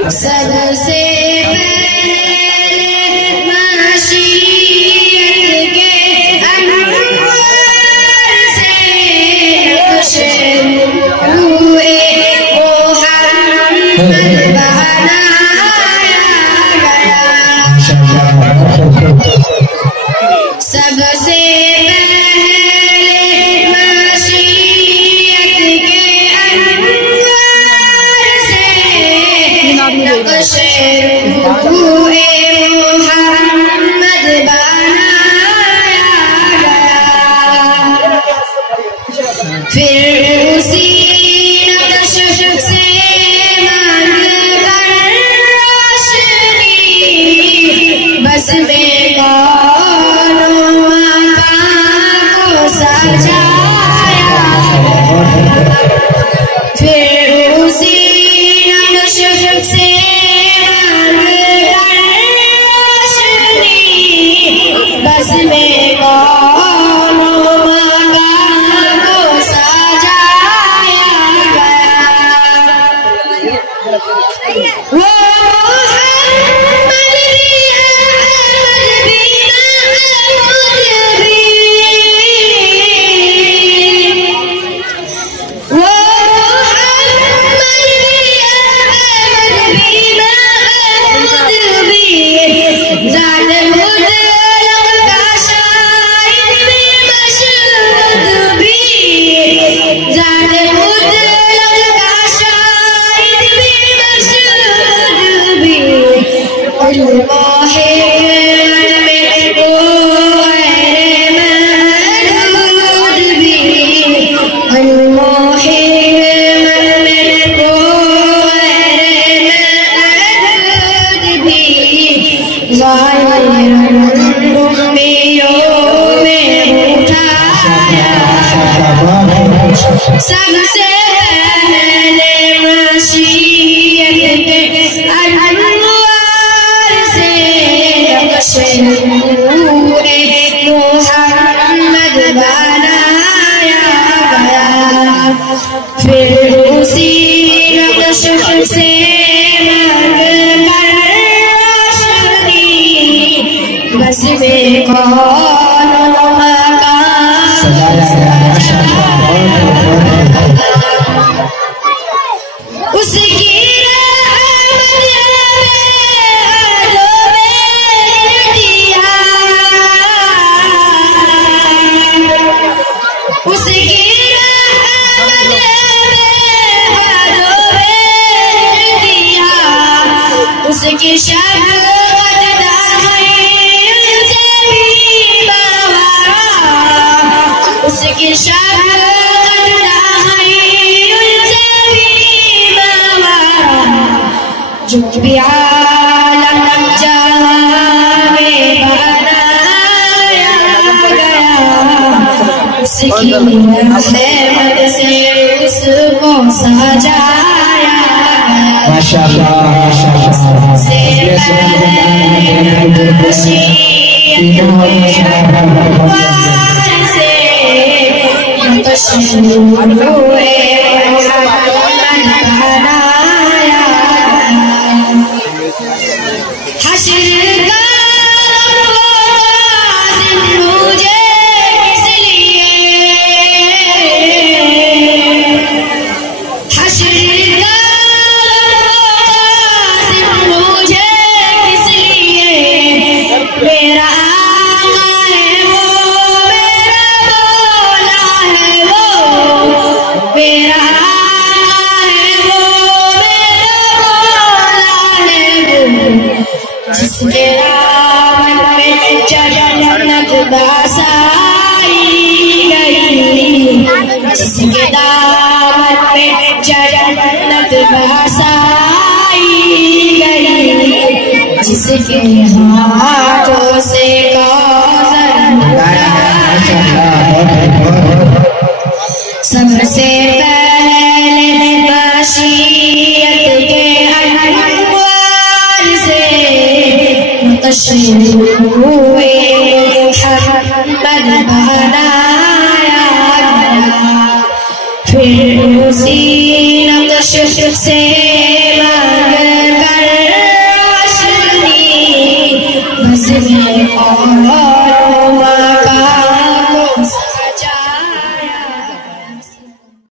سب سے پہلے مشیت کے انوار سے نقش روئے محمد بنایا گیا سب سے پہلے مشیت کے انوار سے نقش روئے محمد بنایا گیا پھر اسی نقش سے مانگ کر روشنی بس میں کون مکان کو سجایا پھر اسی نقش سے مانگ کر روشنی بس میں کون مکان کو سجایا گیا وہ محمد بھی احمد بھی محمود بھی وہ محمد بھی احمد بھی محمود بھی ذات مطلق کا شاہد بھی مشہود بھی ذات مطلق کا شاہد بھی مشہود بھی علم و حکمت میں وہ غیر محدود بھی علم و حکمت میں وہ غیر محدود بھی ظاہر امیوں میں اٹھایا سب سے پہلے مشیت کے انوار سے نقش روئے محمد بنایا گیا پھر اسی نقش سے مانگ کر روشنی بس میں کون مکان اس کی رحمت ہمیں دیا اس کی رحمت ہمیں دیا اس کی شفقت داخل سے بھی باورا اس کی شفقت داخل سے بھی باورا جو بھی عالم جہاں میں بنایا گیا اس کی رحمت سے اس کو سجایا ماشاءاللہ سے پہلے مشیت کے انوار سے نقش روئے محمد بنایا حشر کا لازم مجھے کس لیے حشر کا لازم مجھے کس لیے میرا آقا ہے وہ میرا مولا ہے وہ میرا آقا ہے وہ میرا مولا ہے وہ جس کے دامن میں جنت بسائی گئی جس کے دامن میں جنت بسائی گئی جس کے ہاتھوں سے کوثر سب سے پہلے مشیت کے انوار سے نقش روئے محمد بنایا گیا پھر اسی نقش سے